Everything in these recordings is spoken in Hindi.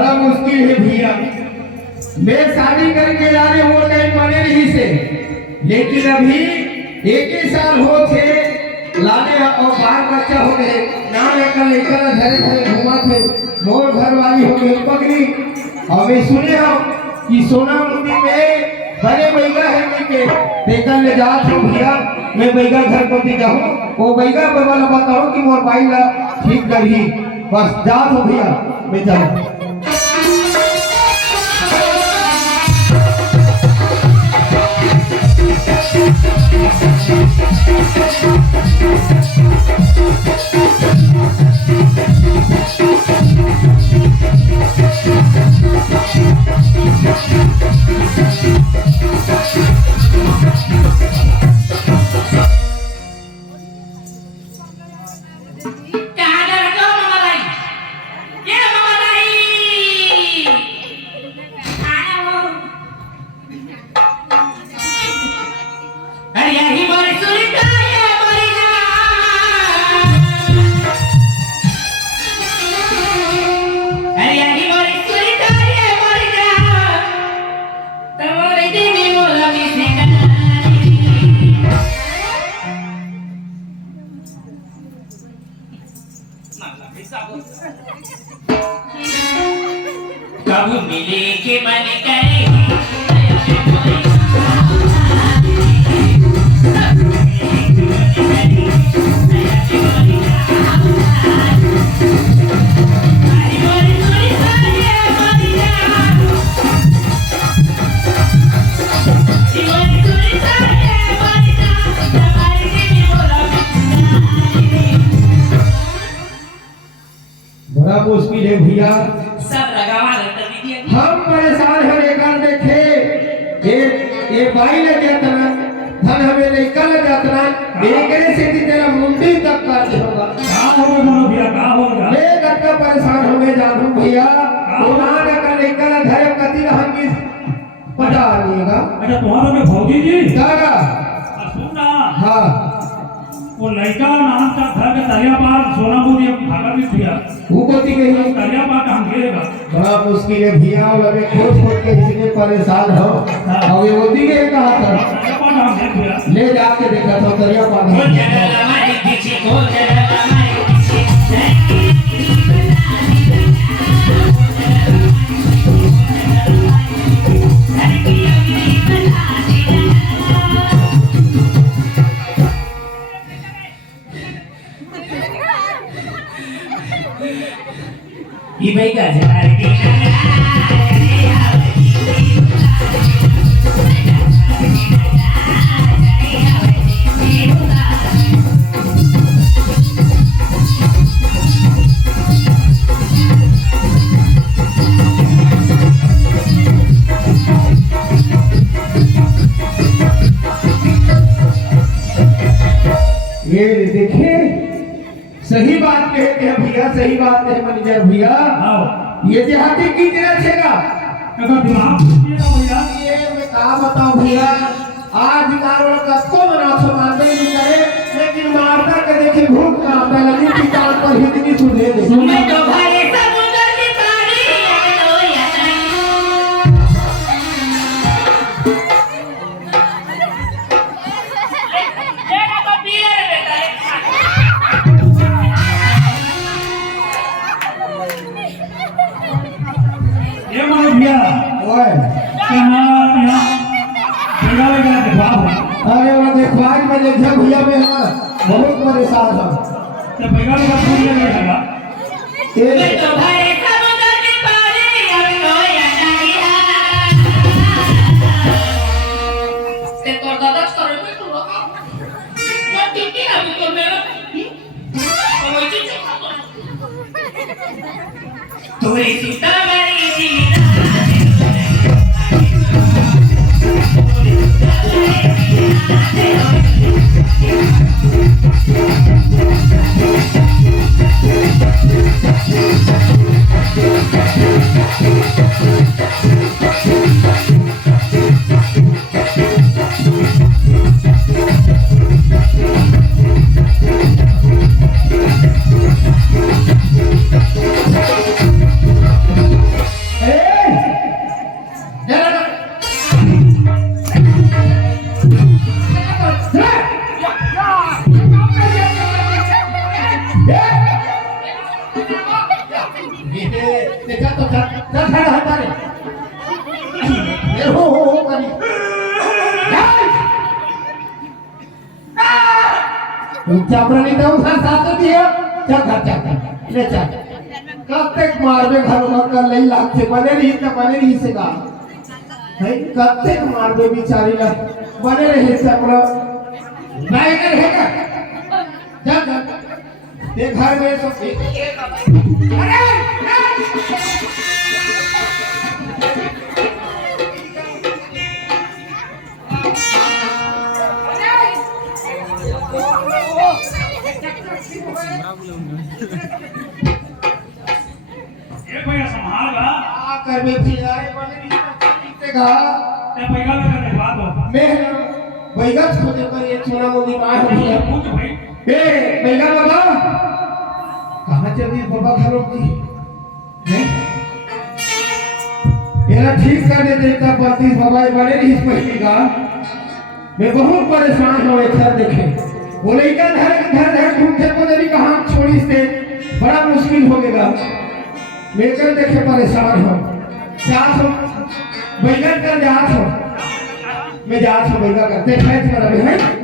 बड़ा मुश्किल है भैया। मैं शादी करके जाने वो टाइम बने नहीं से, लेकिन अभी एक ही साल हो थे लाने और बाल बच्चा हो गए ना लेकर लेकर घर घर घुमा थे। मोर घर वाली हो गई पगड़ी। और मैं सुने हो कि सोना मंदिर में बड़े बैगा है के देखकर ले जा थे भैया। मैं बैगा घर को दी जाऊँ वो बैगा वाला बताओ कि मोर भाई ला ठीक करी बस जा तो भैया मैं चल। कब मिले के मन करे बड़ा मुश्किल है भैया। सब लगावा हम परेशान है लेकर देखे ये बाई लग जाता ना धन हमें निकल जाता ना एक से तेरा मुंडी तक कर होगा। कहाँ होगा मनो भैया कहाँ होगा? मैं घंटा परेशान हो गए जानू भैया। उन्होंने का निकल घर कति रहन की पता आएगा। अच्छा तुम्हारा में भौजी जी दादा सुन ना। हाँ वो लड़का नाम का घर के तरिया पार सोना मोदी भागा भी भैया वो कोती गई तरिया पार कहाँ गिरेगा? बड़ा मुश्किल है भैया। लगे खोज खोज के इसलिए परेशान हो और ये होती गई कहाँ था तरिया पार कहाँ गिरे भैया? ले जाके देखा था तरिया पानी खोल जगह हमारी पीछे खोल जगह हमारे पीछे ये भाई का ये देखिए सही बात कहते हैं भैया। सही बात है मैनेजर भैया। ये देहाती की तरह छेगा ये मैं कहा बताऊं भैया। आज कारों का को मना तो मानते नहीं करे लेकिन मारता के देखे भूख का पहले की कान पर हिंदी सुने दे मैं तो भरे समुद्र की पानी ये मनो भैया ओए अरे वो देखो आज मैं देखा भैया में बहुत परेशान था। मैं तो भरे समुद्र की पानी अब कोई नहीं है ते तो दादा करे में तो लगा मैं टिकी अभी तो मेरा वो चीज तोरी सीता मेरी जीना चल खड़ा हटा रे ये हो करी चापरानी तो उधर साथ दिया चल घर चल ले चल कब तक मारबे घर में कर ले लाख से बने रही से का है कब तक मारबे बेचारी ला बने रही से अपना नायकर है का चल चल ये घर में सब अरे ये भैया संभाल गा कर में भी आए बने जीतेगा ते पैगा में करने बात हो मैं बैगत खोजे पर ये चुना मोदी मार हो गया पूछ भाई ए बैगा बाबा कहां चली बाबा घरों की हैं मेरा ठीक कर दे देता पति बाबा बने रही पहली का मैं बहुत परेशान हूं एक सर देखे बोले का घर घूमते को देरी कहां छोड़ी से बड़ा मुश्किल हो गया मैं कर देखे परेशान हूं जात हो बैगन कर जात हो मैं जात हो बैगा करते हैं तुम्हारा भी है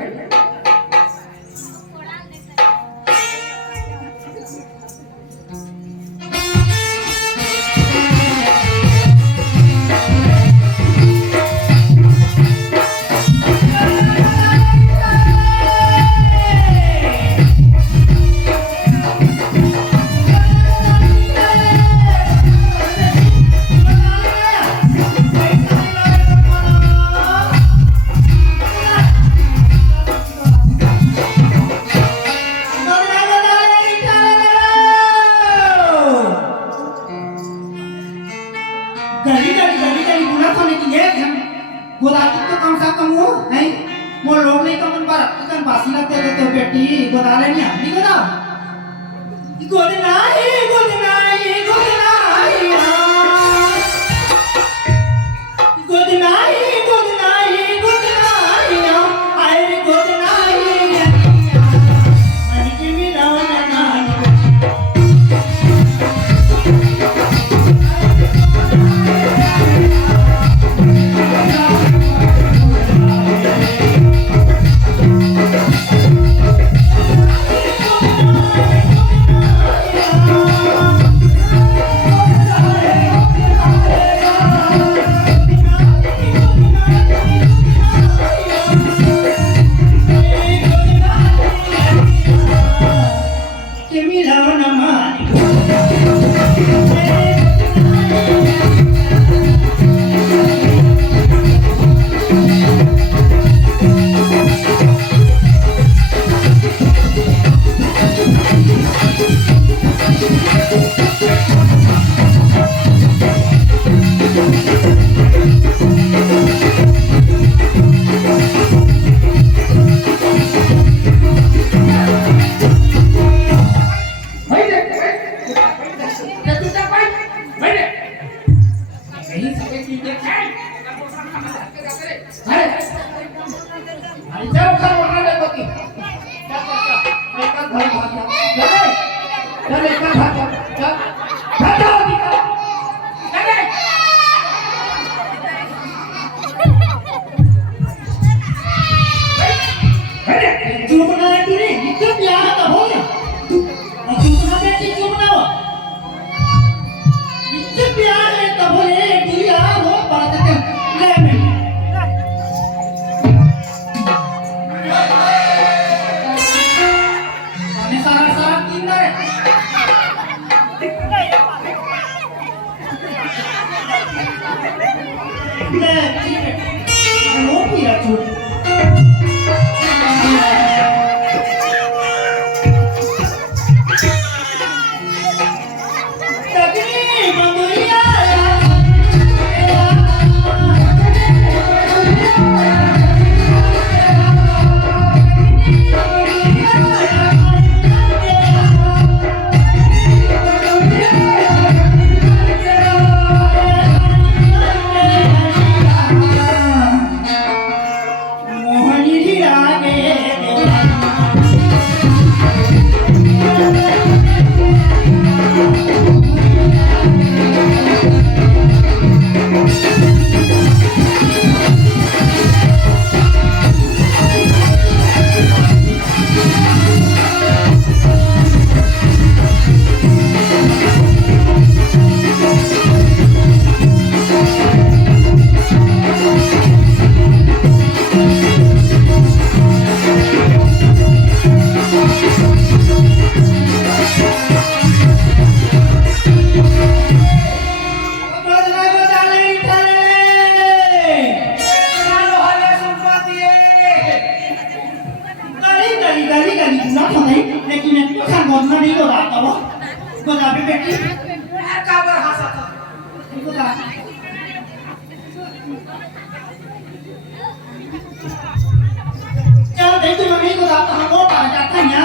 कन्या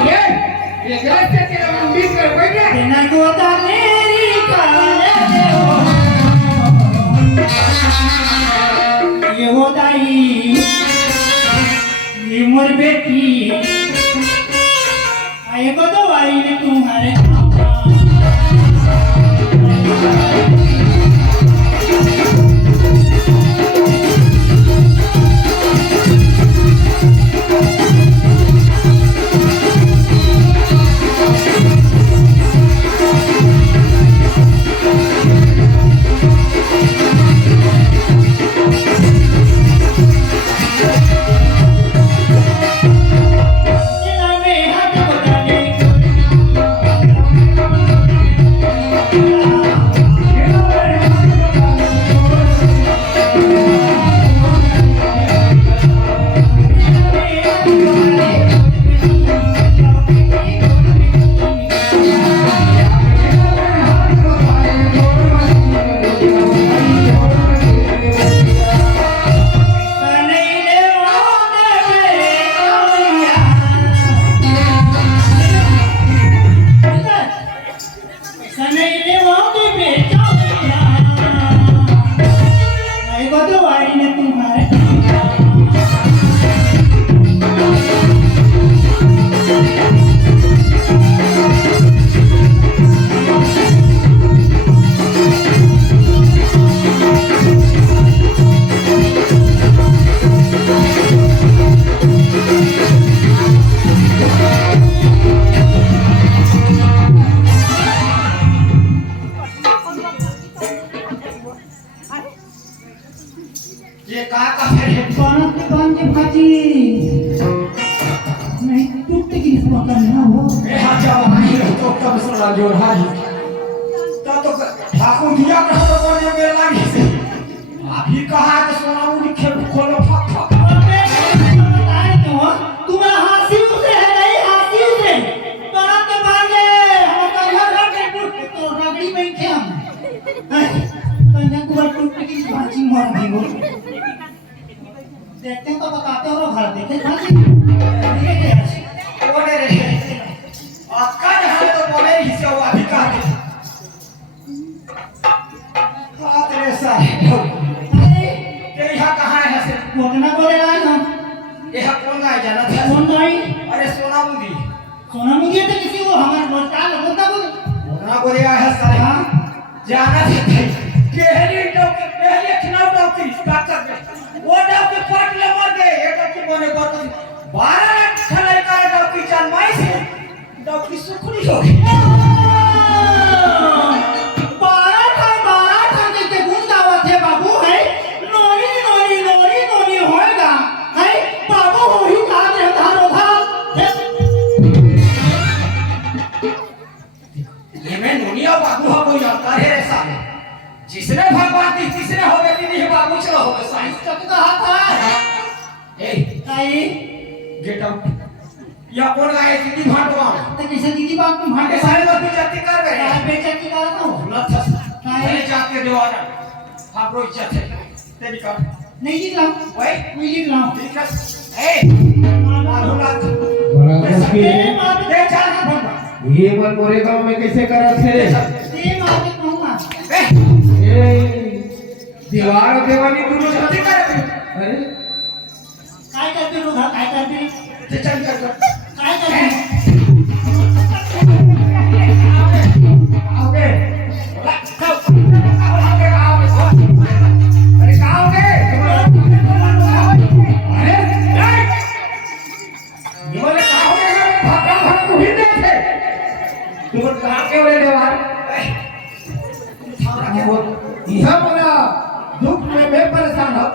ये एकरा से तेरा उम्मीद कर बैठे तेना गोदा मेरी काले हो ये होदाई ये मोर बेटी आए बदवाई ने तुम्हारे ये का है कौन के भाजी नहीं टूटते की इसको करना हो ए हाजा नहीं तो कब सुना जो हाजी तो ठाकुर दिया का तो कोने में लगी से अभी कहा कि सोना मुझे खेल खोलो फक बताए तो तुम्हें हासिल से है नहीं हासिल से बड़ा के भागे हम कहिया रखे तो रगड़ी में थे हम कन्या को टूटते की भाजी मार दी वो देखते तो बताते हो घर देखे भाजी कोने रे अक्का जहां तो बोले हिस्सा हुआ अधिकार हाथ रे साहब अरे ये यहाँ कहाँ है से कोकना बोले ना हम यह कौन गाय जाना था कौन भाई अरे सोना मुंडी सोना मुझे तो किसी को हमारे रोजगार लगता बोले सोना बोले आया सारे हाँ जाना था पहली डॉक्टर पहले खिलाओ डॉक्टर डॉक्टर वो डॉक्टर पाट ले मर गए ये डॉक्टर बने बात 12 लाख खलाई का डॉक्टर चाल माई से डॉक्टर सुखड़ी हो गई 12 था के गुण गावत है बाबू है नोनी होएगा है बाबू हो ही का दे धारो था ये मैं नोनिया बाबू हो कोई आता है रे साले जिसने भगवान दी जिसने हो बेटी नहीं बाबू चलो हो साइंस कब कहा था ए काई गेट आउट या कौन गाय दीदी भांडवा तो कैसे दीदी बाप तुम भांडे भाटे सारे बात बेइज्जती कर गए यार बेइज्जती करता हूं लथ अरे जाके दीवाना हमरो इज्जत है तेरी का नहीं लिखला ओए मैं लिखला ठीक है ए मारो लात दे चार बंदा ये मन मोरे गांव में कैसे करा थे ये मार के कहूंगा ए ए दीवार देवानी तू लोग जल्दी कर अरे काय करते लोग काय करते चल कर काय करते आओगे अरे आओगे अरे ये बोले कहां हो गया भागा भाग तू ही देखे तुम कहां के वाले दीवार यह बोला दुख में मैं परेशान हूं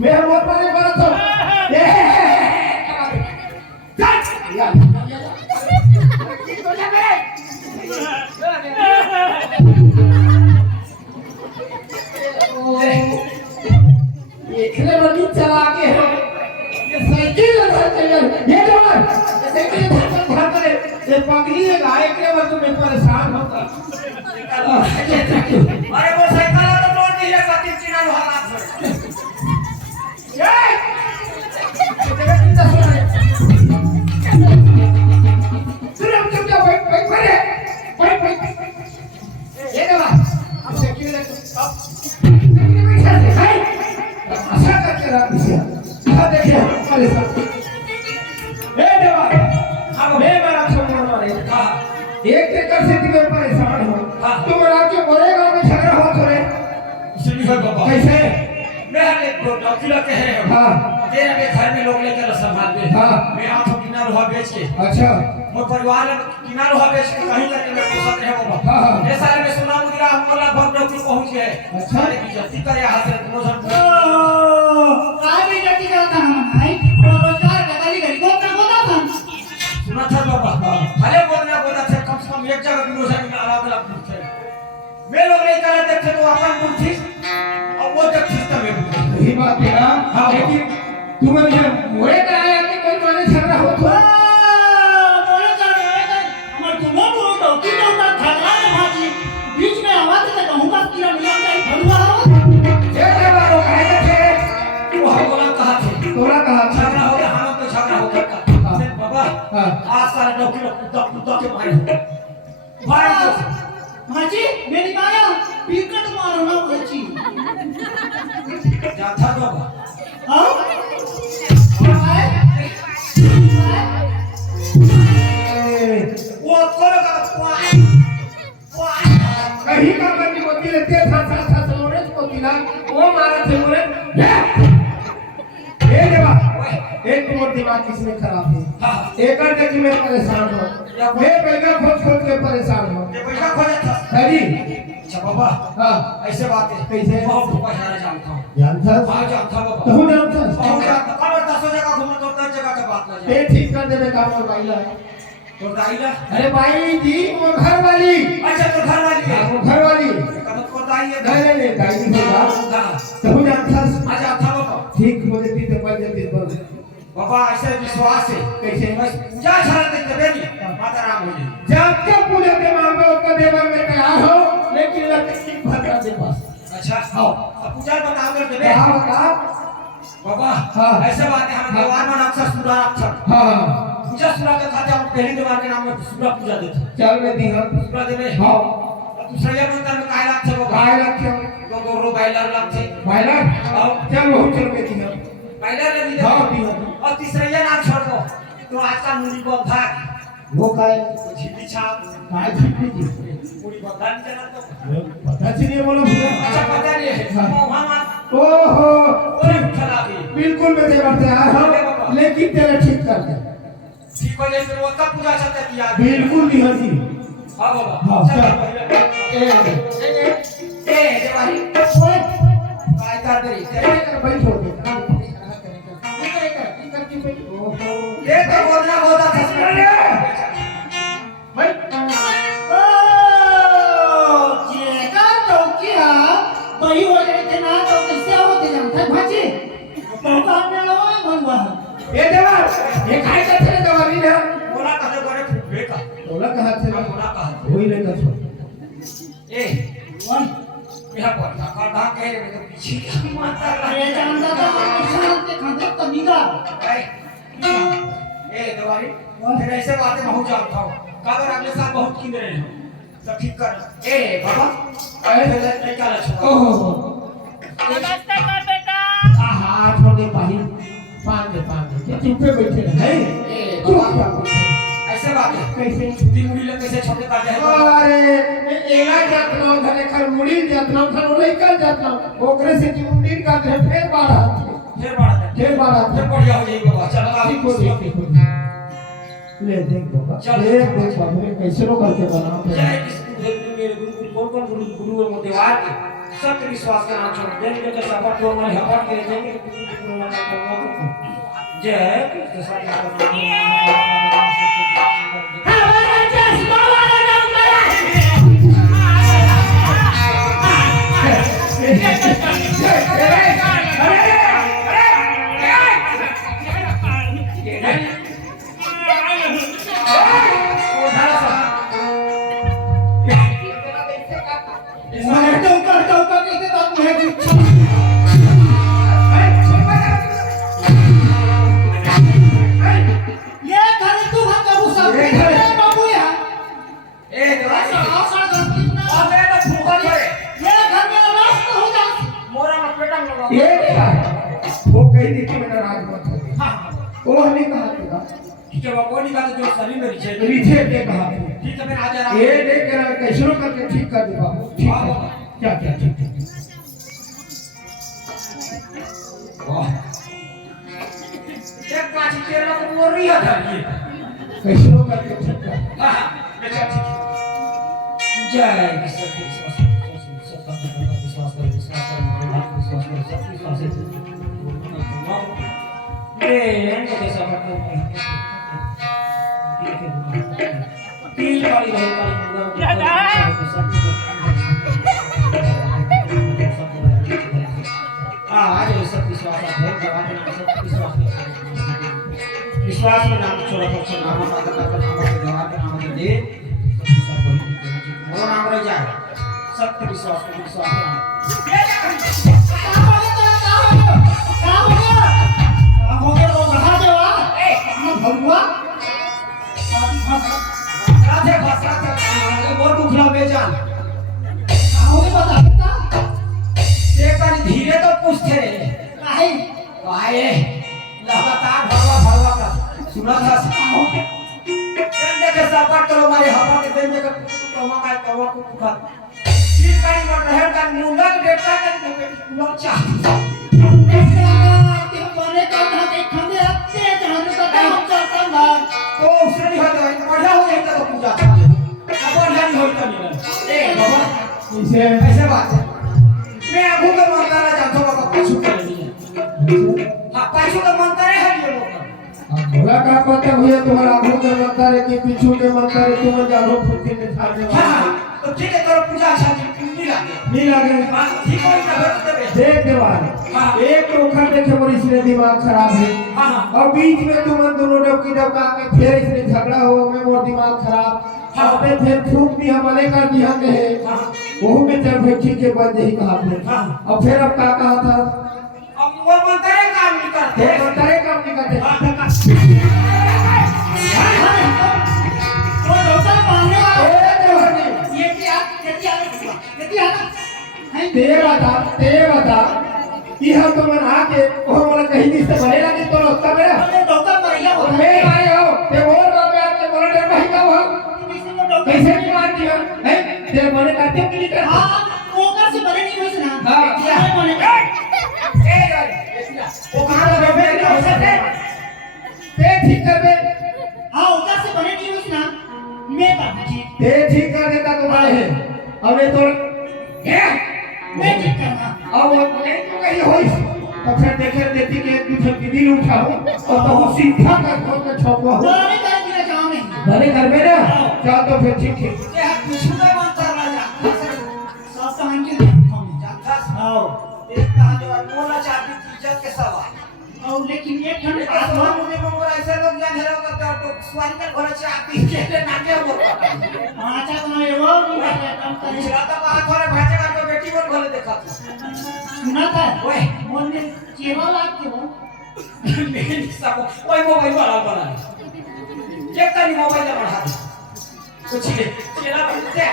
मैं बहुत बड़े बात हूं इतने बड़ी चला के ये साइकिल लगा चल ये जवान ये साइकिल धक्का करे ये पगली है गाय के वक्त में परेशान होता अरे वो साइकिल तो तोड़ दी है पति एक एकड़ से तुम्हें परेशान हो हाँ। तुम रात मोरे गांव में झगड़ा हो थोड़े सुनी हो बाबा कैसे मैं एक डॉक्टर के है हाँ तेरे के घर में लोग लेकर संभाल दे हाँ। मैं आंखों किनार हुआ बेच के अच्छा मोर परिवार किनार हुआ बेच के कहीं तक मैं पोसत रहे बाबा हाँ, हाँ। ये सारे में सुना मुद्रा हमको लगभग डॉक्टर पहुंच गए अच्छा। सारे की जल्दी करे हाथ से मोजन आगे जाती करता हम भाई रोजगार का गली गली गोता था सुना था बाबा भले बोलना थे कम से कम एक जगह भी मोजन में अलग अलग थे मैं लोग नहीं कर देते तो अपन बुद्धि और वो जब सिस्टम में यही बात है ना हाँ लेकिन तुम्हें ये मोरे का आया कि कोई माने झगड़ा हो तो मोरे का हमर तुमो तो डॉक्टर डॉक्टर झगड़ा में भाजी बीच में आवाज से कहूंगा कीड़ा मिला जाए भलवा ये देवारो कहे थे वो बोला कहा थे तोरा कहा था झगड़ा हो गया हम तो झगड़ा हो गया फिर बाबा हाँ। आज सारे डॉक्टर कुत्ता के मारे भाई भाजी मेरी माया पीकट मारो ना बची जा था बाबा हां वो करो का कहीं का बंदी होती रहते था मोरे को दिला वो मारा थे मोरे ये देवा एक तुम्हारा दिमाग किसने खराब है एकड़ के मैं परेशान हो मैं पैसा खोज के परेशान हो ये पैसा खोजा था हरी अच्छा बाबा हाँ ऐसे बात है कैसे? बहुत परेशान जानता हूँ जानता हाँ जानता बाबा तू जानता बहुत जानता कब 10 जगह घूमो तो 10 जगह के बात ना ते जाए ठीक कर देवे काम और भाईला तो दाईला अरे भाई जी वो घर वाली अच्छा तो घर वाली है वो घर वाली कब को दाई है नहीं दाई होगा हाँ तू जानता अच्छा था बाबा ठीक हो जाती तो बन जाती बस बाबा ऐसे विश्वास है कैसे बस पूजा छाड़ा देते बेनी माता राम हो जाए जब तक पूजा के मामले उसका देवर में तैयार हो लेकिन लड़की भद्रा के पास अच्छा हाँ। अब पूजा बता कर देबे कहा बता बाबा हाँ। ऐसे बात है हम देवार में अक्षर सुरा अक्षर हाँ पूजा सुरा के खाते हम पहली देवार के नाम में सुरा पूजा देते चल में दी हम सुरा देबे हाँ दूसरा मंत्र में काय लागते बाबा काय लक्ष्य दो रो बाइलर लागते भाईला हाँ। चल वो चल में दी हम बाइलर ले दी हाँ दी हम और तीसरा ये ना छोड़ दो तो आज का मुड़ी को भाग वो काय तो झिल्ली छाप काय छिपी जी मुड़ी को भाग देना तो पता चलिए बोलो भैया अच्छा पता नहीं है हाँ। वो हम ओहो ओए चला भी बिल्कुल मैं देवर तैयार हूँ लेकिन तेरे ठीक कर दे ठीक हो जाए फिर वो कब पूजा चलते की याद बिल्कुल दी हाँ जी हाँ बाबा हाँ, चल चल। पहले ए देवारी ओए काय कर दे तेरे कर बैठो दे ये तो बोलना होता था भाई ओ जेका टोकिया बही हो जाए थे ना तो कैसे होते जानता भाजी तो काम में लोए भलवा ये देवर ये काय करते रे देवारी ने बोला कहे बोले फुटबे का बोला कहा थे बोला कहा वही ले कर ए वन यहां पर का ढा कह रहे तो पीछे क्या माता अरे जानता था निशान के खाते तमीगा ए देवारी फिर ऐसे बातें बहुत जानता हूं कागर अगले साल बहुत किन रहे हैं तो ठीक कर ए बाबा फिर लड़का लछो ओहो नमस्ते कर बेटा आहा छोड़ दे पानी पान दे चुप पे बैठे रहे ए चुप बाबा ऐसे बात है कैसे छुट्टी मुड़ी ले कैसे छोटे कर दे अरे एला जातना धने कर मुड़ी जातना धन नहीं कर जातना ओकरे से की मुड़ी का दे फिर बाड़ा फिर बढ़ा दे फिर बाड़ा फिर बढ़िया हो जाएगी बाबा चल ठीक हो देख ले देख बाबा चल। देख बाबा कैसे रो करके बना जय कृष्ण मेरे गुरु कौन गुरु और देवार के सब विश्वास का नाम छोड़ देंगे के सपोर्ट हो मैं हपट के देंगे जय कृष्ण साईं हमारा चश्मा वाला नंबर मैं टोका कहते तो मैं ये खाली तू हाथ का सब बाबू यार ए देवारी आशा करती ना अब मैं तो फूका करे ये घर में नष्ट हो जा मोरा में पेटा में लगा ये क्या वो कही थी कि मैं नाराज मत हो हां वो हमने कहा था ठीक है बाबा नहीं बात जो शरीर में रिचे पीछे के कहा था ठीक तो मैं आ जा रहा ये देख के कैसे करके ठीक कर दे बाबू ठीक हाँ, है बाबा। क्या क्या ठीक है वाह एक काची तेरा को बोल रही है ये कैसे करके ठीक कर हां बेटा ठीक है जय विश्व विश्वास करो विश्वास ये कैसा करते हैं तीन वाली आज सब विश्वास है भगवान के नाम से विश्वास में नाम छोड़ा तो नाम माता का नाम भगवान के नाम से दे सब कोई वो नाम रह जाए सत्य विश्वास को विश्वास राधे भाषा का बहुत दुखला बेजान देखा धीरे तो पूछते काहे लगातार भरवा का सुना था देखे सपाट करो मारे हवा के दिन जगह कमा को पुकार तीन गाड़ी में रहर का मुंडा के बेटा के लोग चाह तो उसने नहीं होता बढ़िया हो जाता तो पूजा अब बढ़िया नहीं होता नहीं ए बाबा इसे ऐसे बात है मैं आगू का मंत्र जानता हूं पाछू कर ली हां पाछू का मंत्र है ये लोग अब भोला का पता हुआ तुम्हारा आगू के मंत्र है कि पीछू के मंत्र है तुम जानो फुर्ती में खाने हां वाला तो ठीक है करो पूजा अच्छा नहीं लगे नहीं लगे हां ठीक हो गया देख देवान हाँ। एक रोखा देखे और इसने दिमाग खराब है हां और बीच में तुम दोनों डबकी डबका के फिर इसने झगड़ा हो में मोर दिमाग खराब हाँ। आपने फिर फूक दी हमले का दिया है हां वो में चल फिर ठीक है बंद ही कहा आपने हाँ। और फिर अब क्या कहा था अब वो मंत्र काम नहीं करते वो बताए काम नहीं करते हां धक्का ते बता कि हम तो मन आके वो वाला कहीं नहीं से भले लगे तो लगता मेरा और मैं आए हो ते बोल रहा मैं आके बोल डर भाई का हो कैसे नहीं मान दिया है तेरे मने करते कि नहीं करते वो कहां पे बैठे हो सकते ते ठीक कर दे ते ठीक कर देता तो भाई है अब ये तो अब नहीं तो कहीं होई तो फिर देखे देती कि एक दूसरे की दिल उठाओ और तो वो सीधा कर खोल के छोको भले घर में ना क्या तो फिर ठीक है ये पीछू का मंत्र राजा एक कहा जो बोला चाहती इज्जत के सवाल लेकिन एक ये ठंड तो मुझे मोर ऐसे लोग जान हेरो का तो स्वारी कर घर से आती के नाके हो अच्छा तो ये वो नहीं काम करे पिछला तो कहा थोड़े भाजे का तो बेटी को भले देखा सुना था ओए मन में चेहरा लागते हो नहीं सब ओए मोबाइल वाला बना ये तनी मोबाइल बढ़ा कुछ चेहरा बनते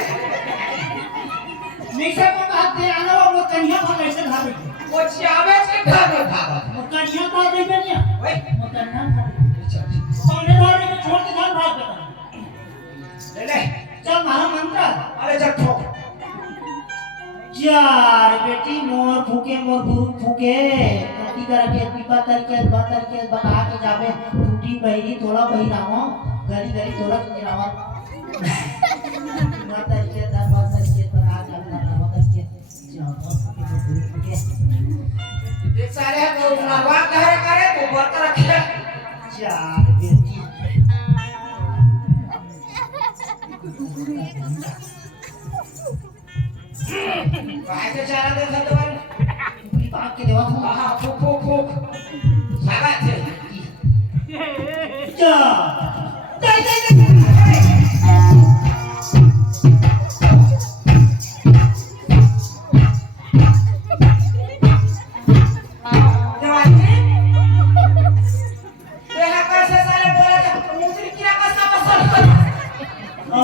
मिक्सर को कहते आना वो कन्या पर कैसे भागे वो चावे के भाग भाग वो कन्या का दे नहीं ओए वो कन्या पहले बार में छोड़ के घर भाग गया ले चल मारा मंत्र अरे जब ठोक यार बेटी मोर फूके मोर गुरु फूके कति तरह के पीपा तरीके बता के जावे टूटी बहिरी थोड़ा बहिरावा गरी गरी थोड़ा गिरावा ना तरीके दा बात तरीके बता के ना करके जाओ फूके एक सारे है तो नरवा करे तो बरकर रखे यार बेटी काय के चारा दे सकते बार पाक के देवा था हां फुक फुक फुक सागा थे जा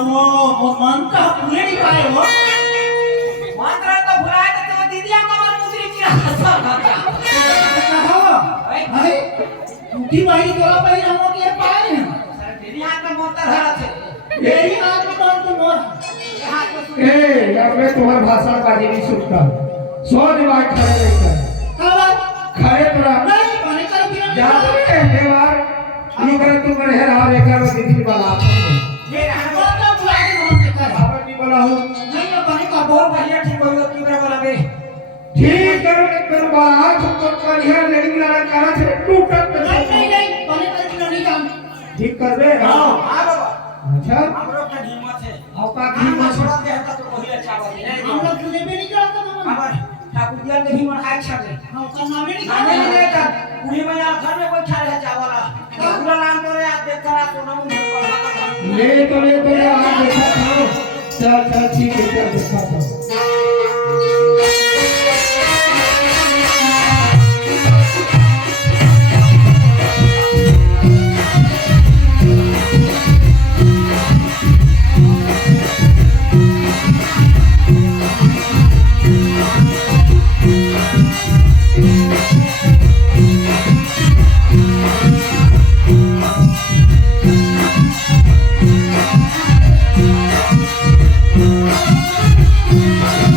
वो मंत्र पूरे नहीं पाए हो मंत्र तो भुलाए तो दीदिया कमर मुद्री की हंसा भागा टूटी बाई तोरा बाई हम के पाए तेरी हाथ में मंत्र हरा थे यही हाथ में तो मोर हाथ में सुन ए अब मैं तुम्हार भाषण बाजी नहीं सुनता। सौ दिमाग खड़े नहीं कर कब खड़े तुरा नहीं पानी कर बिना जा रे देवार यू कर तुम रहे रहा लेकर मैं दीदी वाला ये रहने बात तो बुला के हम के कर खबर नहीं बोला हूं नहीं ना पानी का बहुत बढ़िया ठीक होई की मेरा बोला बे ठीक करो बात तुमको करिया लड़की लड़ा करा से टूटत नहीं पानी कर बिना नहीं जान ठीक कर दे हां हां बाबा अच्छा हमरो का हिम्मत है आपका हम हिम्मत छोड़ा दे हता तो वही अच्छा बात है हम लोग तुझे भी नहीं जानते हम हमार ठाकुर दिया के हिम्मत है अच्छा है हम का नाम ही नहीं नामे नहीं जानते लेता पूरी मैया घर में कोई खा रहा चावला पूरा नाम करे आप देख कर आप तो नाम पढ़ा ले तो आज देखा था चल ठीक है चल देखा था Thank you.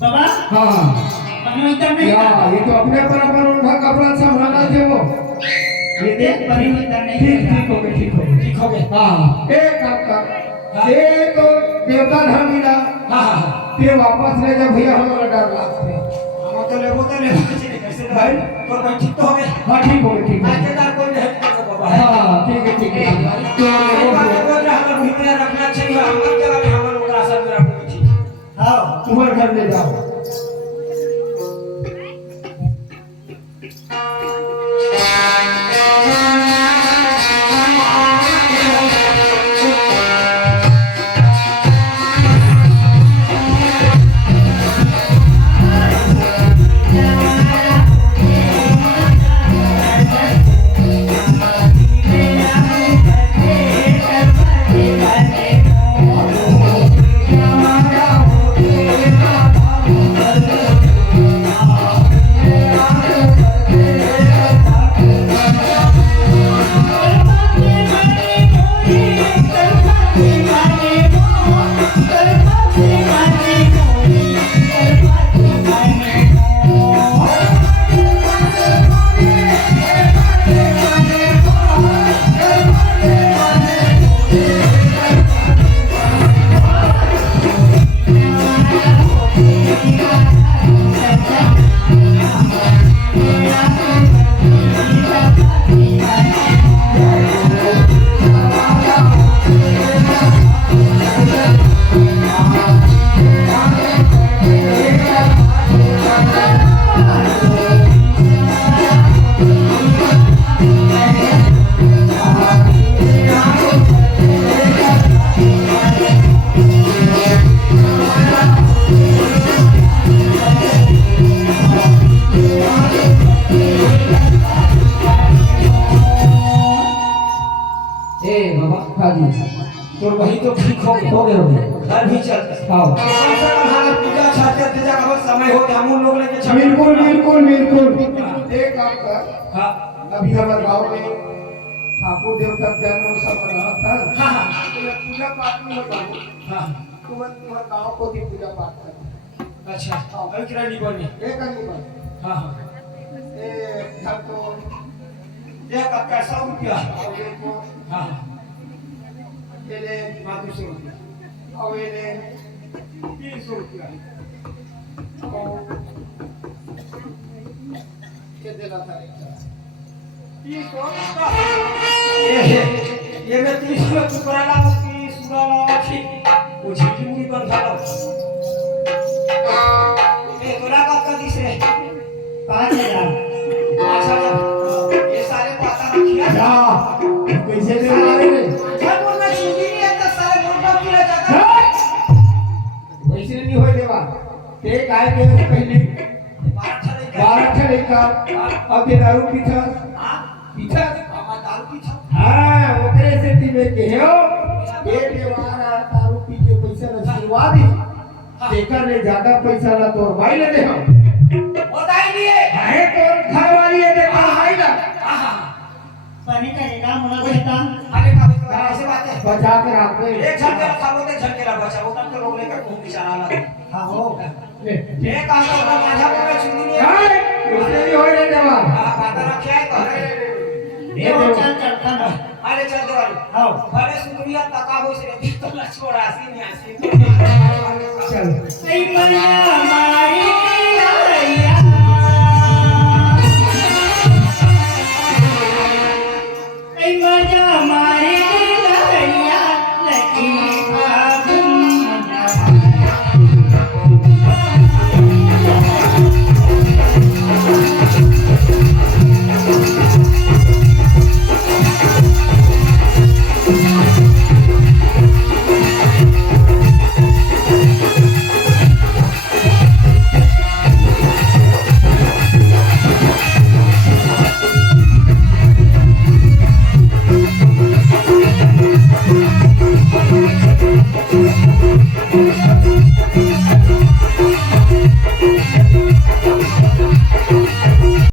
बाबा हाँ पन्नी इधर नहीं या ये तो अपने पर अपन उनका कपड़ा संभालना थे वो ये देख पन्नी इधर नहीं ठीक हो गए ठीक हो गए हाँ एक आपका ये तो देवता धर्म मिला हाँ ते वापस ले जा भैया हमारा डर लगते हम तो ले कैसे भाई और भाई ठीक तो हो गए हाँ ठीक हो गए ठीक है ठेकेदार कोई नहीं करो बाबा हाँ ठीक है तो बोल रहा हमारा भूमि रखना चाहिए हम जगह में हमारा लोग आशा में रखना चाहिए हाँ तुम्हारे घर ले जाओ तो वही तो ठीक हो गए घर भी चल हाँ पूजा छात्र पूजा का समय हो हम लोग लेके छवि बिल्कुल बिल्कुल बिल्कुल एक काम कर हाँ अभी हमारे गांव में ठाकुर देवता जन्म उत्सव मना था हाँ तो ये पूजा पाठ में बताओ हाँ तुम्हारे गांव को भी पूजा पाठ कर अच्छा अभी किराए नहीं बनी एक आदमी बन हाँ हाँ ए घर तो एक का 100 रुपया और एक को हाँ ये ले 200 रुपया और ये ले 300 रुपया और के देना था 300 ये मैं 30 में कुकराला की सुराला ठीक वो झिकी मुड़ी पर था ए तोरा का दिस रे 5000 अच्छा ये सारे जा कैसे दे वाले रे जब बोलना चुंगी नहीं आता सारे मोटा किला जाता वैसे नहीं होय देवा ते काय के पहले 12 ठे का अब ते दारू पीछा पीछा दारू पीछा हां ओकरे से ती में के हो ए देवारा दारू पी के पैसा न दिलवा दी तेकर ले ज्यादा पैसा ला तोर भाई ले दे हम होता ही नहीं है है तोर घर वाली है दे तोर भाई ला पानी का एक काम होना बेटा अरे का ऐसे बात है बचा कर आपको एक झटके खाबो ते झटके ला बचा वो तक लोग लेकर घूम बिचारा ला हां हो ये कहा तो माझा पे चुंगी नहीं हाय उसने भी होय रे देवा बात रखे है तो ये वो चल चलता ना अरे चल दे वाली हां भले सुनिया तका हो से तो ला छोड़ा सी नहीं आसी चल नहीं मना हमारी